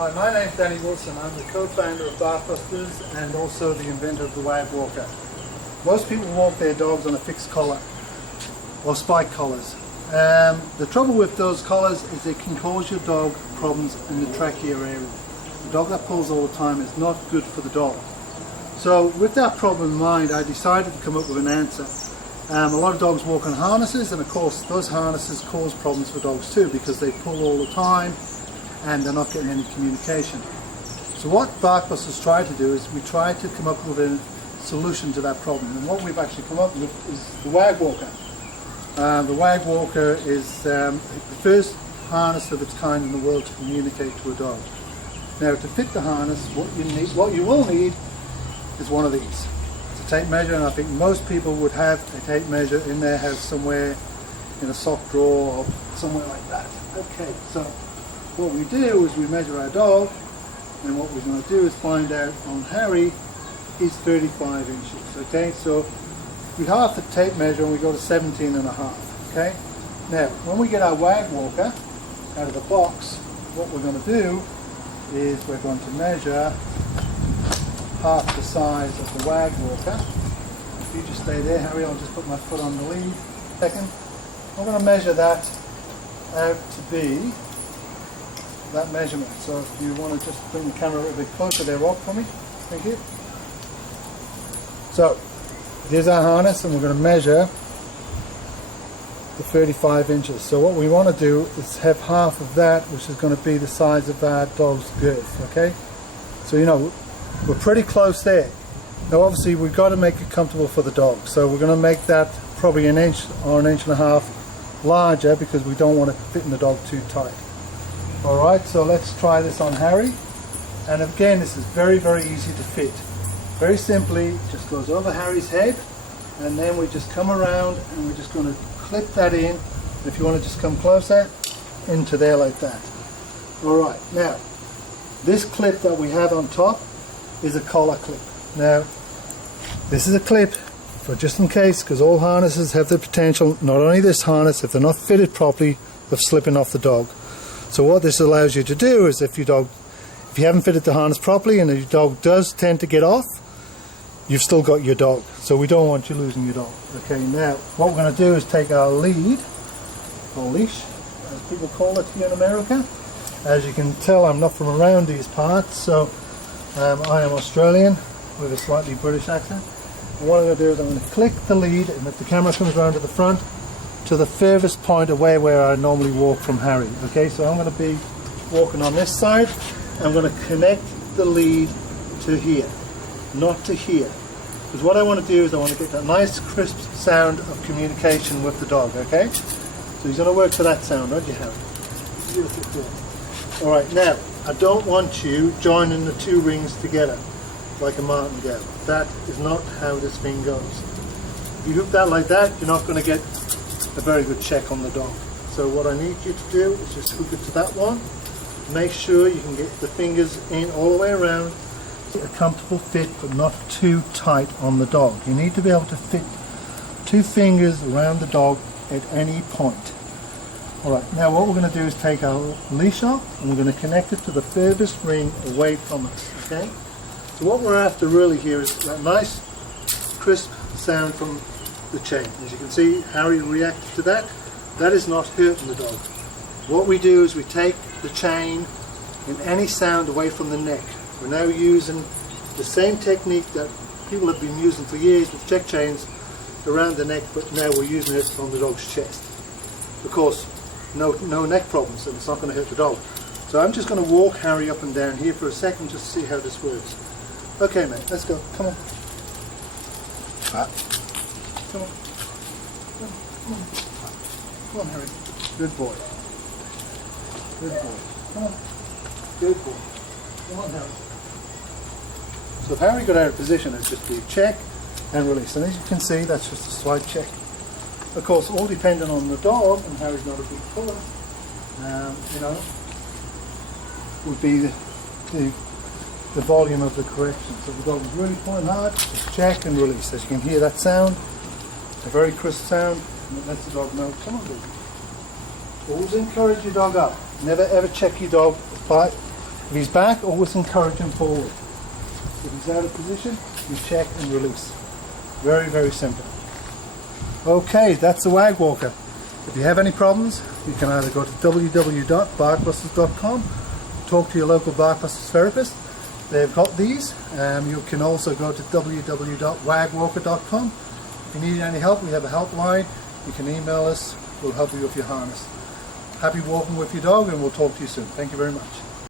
Hi, my name's Danny Wilson. I'm the co-founder of Barkbusters and also the inventor of the WaggWalker. Most people walk their dogs on a fixed collar or spike collars. The trouble with those collars is it can cause your dog problems in the trachea area. The dog that pulls all the time is not good for the dog. So with that problem in mind, I decided to come up with an answer. A lot of dogs walk on harnesses, and of course those harnesses cause problems for dogs too because they pull all the time and they're not getting any communication. So what Barkbusters tried to do is we tried to come up with a solution to that problem, and what we've actually come up with is the WaggWalker. The WaggWalker is the first harness of its kind in the world to communicate to a dog. Now, to fit the harness, what you will need is one of these. It's a tape measure, and I think most people would have a tape measure in their house somewhere in a sock drawer or somewhere like that. Okay, so what we do is we measure our dog, and what we're going to do is find out on Harry he's 35 inches. Okay, so we half the tape measure and we go to 17 and a half. Okay, now when we get our WaggWalker out of the box, what we're going to do is we're going to measure half the size of the WaggWalker. If you just stay there, Harry, I'll just put my foot on the lead. Second, I'm going to measure that out to be that measurement. So if you want to just bring the camera a little bit closer there, Rob, for me. Thank you. So here's our harness, and we're going to measure the 35 inches. So what we want to do is have half of that, which is going to be the size of our dog's girth. Okay, so you know we're pretty close there. Now obviously we've got to make it comfortable for the dog, so we're going to make that probably an inch or an inch and a half larger because we don't want it fitting the dog too tight. Alright, so let's try this on Harry, and again this is very easy to fit. Very simply, just goes over Harry's head, and then we just come around and we're just going to clip that in. If you want to just come closer, into there like that. Alright, now this clip that we have on top is a collar clip. Now this is a clip for just in case, because all harnesses have the potential, not only this harness, if they're not fitted properly, of slipping off the dog. So what this allows you to do is if you haven't fitted the harness properly and your dog does tend to get off, you've still got your dog. So we don't want you losing your dog. Okay, now what we're going to do is take our lead, or leash, as people call it here in America. As you can tell, I'm not from around these parts, so I am Australian with a slightly British accent. And what I'm going to do is I'm going to click the lead, and if the camera comes around to the front, to the furthest point away where I normally walk from Harry. Okay, so I'm going to be walking on this side. I'm going to connect the lead to here, not to here. Because what I want to do is I want to get that nice crisp sound of communication with the dog, okay? So he's going to work to that sound, don't you, Harry? Alright, now, I don't want you joining the two rings together like a martingale. That is not how this thing goes. If you hook that like that, you're not going to get a very good check on the dog. So what I need you to do is just hook it to that one. Make sure you can get the fingers in all the way around. A comfortable fit, but not too tight on the dog. You need to be able to fit 2 fingers around the dog at any point. Alright, now what we're going to do is take our leash off and we're going to connect it to the furthest ring away from us. Okay? So what we're after really here is that nice crisp sound from the chain. As you can see, Harry reacted to that. That is not hurting the dog. What we do is we take the chain and any sound away from the neck. We're now using the same technique that people have been using for years with check chains around the neck, but now we're using it on the dog's chest. Of course, no neck problems, and it's not going to hurt the dog. So I'm just going to walk Harry up and down here for a second just to see how this works. Okay, mate, let's go. Come on. Come on. Come on. Come on, Harry. Good boy. Good boy. Come on. Good boy. Come on, Harry. So if Harry got out of position, it's just be check and release. And as you can see, that's just a slight check. Of course, all depending on the dog, and Harry's not a big puller, you know, would be the volume of the correction. So if the dog is really pulling hard, just check and release. As you can hear that sound, a very crisp sound, and it lets the dog know, come on, baby. Always encourage your dog up. Never ever check your dog by If he's back, always encourage him forward. If he's out of position, you check and release. Very, very simple. Okay, that's the WaggWalker. If you have any problems, you can either go to www.barkbusters.com, talk to your local Barkbusters therapist. They've got these. You can also go to www.waggwalker.com. If you need any help, we have a helpline. You can email us. We'll help you with your harness. Happy walking with your dog, and we'll talk to you soon. Thank you very much.